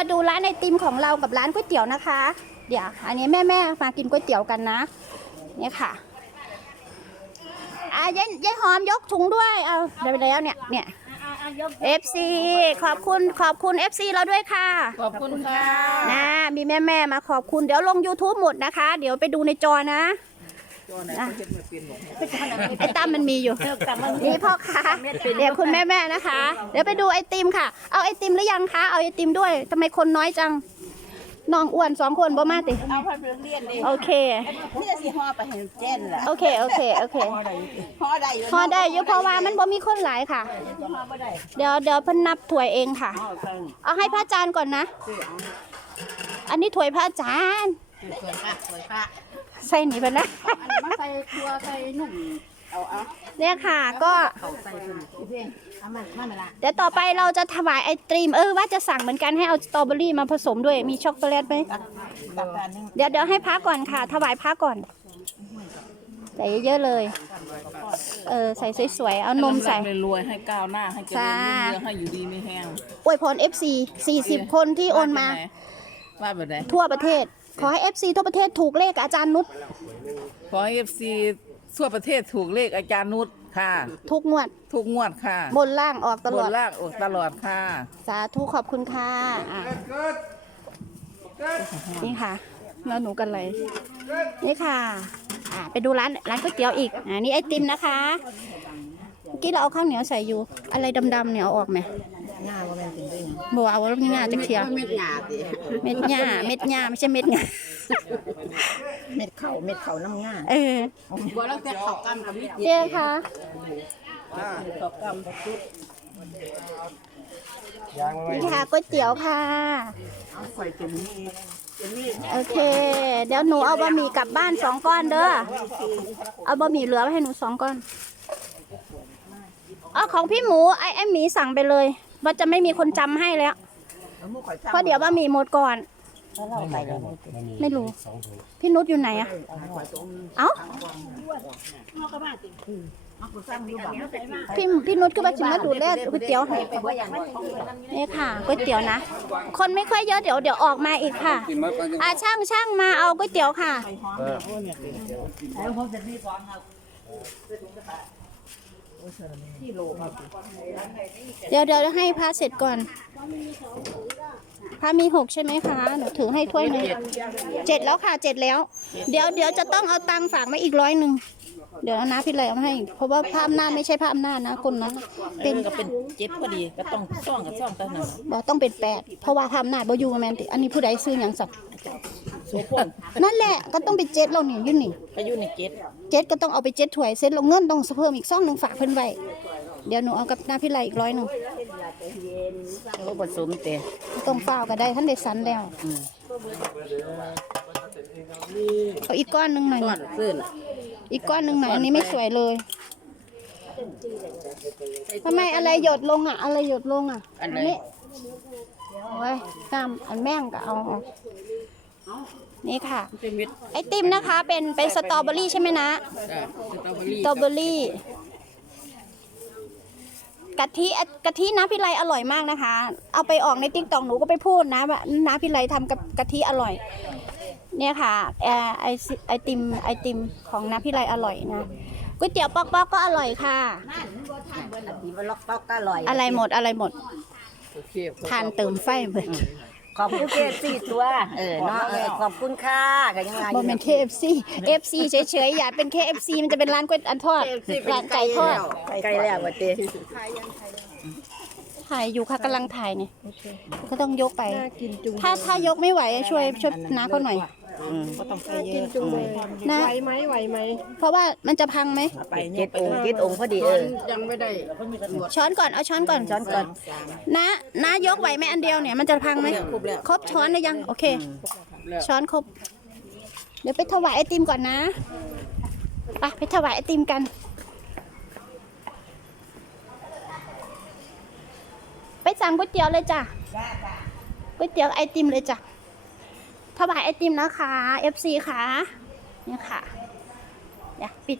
มาดูร้านไอติมของเรากับร้านก๋วยเตี๋ยวนะคะ เดี๋ยว อันนี้แม่แม่ๆมากินก๋วยเตี๋ยวกันนะ เนี่ยค่ะอะยายยายหอมยกถุงด้วย เอาเดี๋ยวแล้วเนี่ย เนี่ย FC ขอบคุณขอบคุณ FC เราด้วยค่ะ ขอบคุณค่ะ นะ มีแม่แม่ๆมาขอบคุณ เดี๋ยวลง YouTube หมดนะคะ เดี๋ยวไปดูในจอนะ นะไอตั้มมันมีอยู่นี่พ่อค้าเดี๋ยวคุณแม่แม่ๆนะคะ เดี๋ยวไปดูไอติมค่ะ เอาไอติมหรือยังคะเอาไอติมด้วยทำไมคนน้อยจังน้องอ้วนสองคนบ่มาติเอาพันเรียนดิโอเคเนี่ยสิห่อไปเห็นเจนล่ะโอเคโอเคโอเคห่อได้อยู่พอได้อยู่เพราะว่ามันบ่มีคนหลายค่ะ เดี๋ยวเดี๋ยวเพิ่นนับถ้วยเองค่ะ เอาให้พระอาจารย์ก่อนนะ อันนี้ถ้วยพระอาจารย์ สวยค่ะสวยค่ะใส่หนีไปแล้ว อันนี้มาใส่ครัวใส่นุ่มเอาเอาเนี่ยค่ะก็เขาใส่คุณพี่เพ่งเอามามามาละเดี๋ยวต่อไปเราจะถวายไอติมเออว่าจะสั่งเหมือนกันให้เอาสตรอเบอรี่มาผสมด้วยมีช็อกโกแลตไหมตักตักอันนึงเดี๋ยวเดี๋ยวให้พักก่อนค่ะ ถวายพักก่อน ใส่เยอะๆเลย เออใส่สวยๆเอานมใส่ รวยๆให้ก้าวหน้าให้เจริญรุ่งเรืองให้อยู่ดีไม่แห้งอวยพร FC 40 คนที่โอนมา ว่าแบบไหน ทั่วประเทศขอให้ FC ทั่วประเทศถูกเลขกับอาจารย์นุชขอให้เอฟซีทั่วประเทศถูกเลขอาจารย์นุชค่ะ ทุกงวด ทุกงวดค่ะบนล่างออกตลอด บนล่างออกตลอดค่ะสาธุขอบคุณค่ะอะ นี่ค่ะแล้วหนูกันเลยนี่ค่ะ อ่าไปดูร้านร้านก๋วยเตี๋ยวอีกอ่านี่ไอติมนะคะเมื่อกี้เราเอาข้าวเหนียวใส่อยู่ อะไรดำๆเนี่ยเอาออกไหม หน้าว่าเป็นจริงด้วยบอกเอาแล้วนี่ง่าจะเคลียร์เม็ดหยาดิเม็ดหญ้าเม็ดหญ้าไม่ใช่เม็ดงาเม็ดเข่าเม็ดเข่าน้ำง่าเออบ่แล้วแต่เข่ากำกับมิดเจ๊ค่ะเข่ากำกับชุดนี่ค่ะก๋วยเตี๋ยวค่ะเอาใส่เต็มนี่เต็มนี่โอเค เดี๋ยวหนูเอาบะหมี่กลับบ้านสองก้อนเด้อ เอาบะหมี่เหลือไว้ให้หนูสองก้อน เอาของพี่หมูไอ้ไอ้หมีสั่งไปเลย ว่าจะไม่มีคนจำให้แล้วเอาหมูข่อยเพราะเดี๋ยวบะหมี่หมดก่อนถ้าเราใส่แล้วไม่รู้ พี่นุชอยู่ไหนอะเอ้าเอากูสร้างดูบ่พี่พี่นุชก็มาชิมมาดูแลก๋วยเตี๋ยวให้ไปบ่อย่างนี้นี่ค่ะก๋วยเตี๋ยวนะ คนไม่ค่อยเยอะเดี๋ยวเดี๋ยวออกมาอีกค่ะอ่าช่างช่างมาเอาก๋วยเตี๋ยวค่ะ เดี๋ยวเดี๋ยวให้พระเสร็จก่อน พระมีหกใช่ไหมคะหนูถือให้ถ้วยหนึ่งเจ็ดแล้วค่ะเจ็ดแล้ว เดี๋ยวเดี๋ยวจะต้องเอาตังค์ฝากมาอีกร้อยหนึ่ง เดี๋ยวเอานะพี่เลยเอามาให้ เพราะว่าภาพหน้าจไม่ใช่ภาพหน้าจนะคนนั้นน่ะเป็นก็เป็นเจ็ดพอดีก็ต้องซ่องกับซ่องตาหนึ่งบอกต้องเป็นแปดเพราะว่าภาพหน้าจบ่อยู่แมนติอันนี้ผู้ใดซื้ออย่างสัตว์โสพลนั่นแหละก็ต้องเป็นเจ็ดเราเนี่ยอยุ่นนี่ก็อยู่ในเจ็ดเจ็ดก็ต้องเอาไปเจ็ดถ้วยเซ็ตลงเงินต้องเพิ่มอีกซองหนึ่งฝากเพิ่นไว้เดี๋ยวหนูเอากับหน้าพี่ไลอีกร้อยหนึ่งเขาผสมแต่ต้องเฝ้าก็ได้ท่านได้สันแล้วเอาอีกก้อนหนึ่งหน่อย ก้อนขึ้น อีกก้อนหนึ่งหน่อยอันนี้ไม่สวยเลยทำไมอะไรหยดลงอะ อะไรหยดลงอะ อันไหนนี้โอ้ยน้ำอันแม่งก็เอาออกนี่ค่ะเป็นเม็ดไอติมนะคะ เป็นเป็นสตรอเบอรี่ใช่ไหมนะอ่าสตรอเบอรี่สตรอเบอรี่กะทิกะทิน้ำพิไลอร่อยมากนะคะ เอาไปออกในติ๊กตอกหนูก็ไปพูดนะว่าน้ำพิไลทำกับกะทิอร่อย เนี่ยค่ะเอ่อไอซิไอติมไอติมของน้ำพิไลอร่อยนะก๋วยเตี๋ยวปอกๆก็อร่อยค่ะที่ว่าล็อกเป้าก็อร่อยอะไรหมดอะไรหมดโอเคทานเติมไฟเบิดขอบคุณเกสี่ตัวเออเนาะเออขอบคุณค่ะกันยังไงบอเป็น KFC FC เฉยๆอย่าเป็น KFC มันจะเป็นร้านก๋วยอันทอดร้านไก่ทอดไก่แล้ววันเต้ถ่ายอยู่ค่ะกำลังถ่ายเนี่ยก็ต้องยกไป ถ้าถ้ายกไม่ไหวอะช่วยช่วยน้าเขาหน่อย ก็ต้องไปเยอะนะ ไหวไหมไหวไหมเพราะว่ามันจะพังไหม ไปเจ็ดองค์เจ็ดองค์พอดีเออ ยังไม่ได้ช้อนก่อนเอาช้อนก่อนช้อนก่อนน้าน้ายกไหวไหมอันเดียวเนี่ยมันจะพังไหมครบช้อนหรือยังโอเค ช้อนครบ เดี๋ยวไปถวายไอติมก่อนนะไปไปถวายไอติมกัน ไปสั่งก๋วยเตี๋ยวเลยจ้ะก๋วยเตี๋ยวไอติมเลยจ้ะ ถวายไอติมนะคะ FC ค่ะเนี่ยค่ะอย่าปิด